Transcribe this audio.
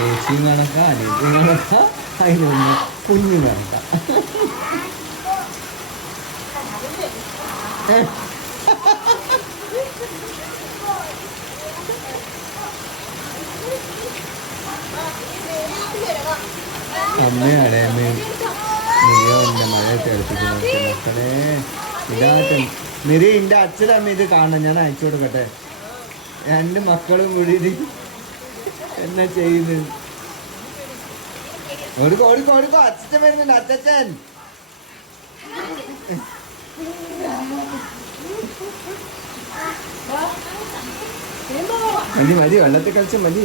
ഏച്ചിയും കണക്കാ അനിയത്തിയും കണക്കാ അതിനൊന്ന് കുഞ്ഞു കണക്കാ അമ്മയാണ് മിരിയോന്റെ മഴ തെളിപ്പിക്കുന്നത് മക്കളെ ഇതാട്ടെ മിരി എന്റെ അച്ഛനമ്മ ഇത് കാണണം ഞാൻ അയച്ചു കൊടുക്കട്ടെ രണ്ട് മക്കളും കൂടി എന്നാ ചെയ്യുന്നത്? ഓടിക്കോ ഓടിക്കോ ഓടിക്കോ. അച്ഛൻ വരുന്നുണ്ട് അച്ഛൻ. മതി മതി വെള്ളത്തിൽ കളിച്ച മതി.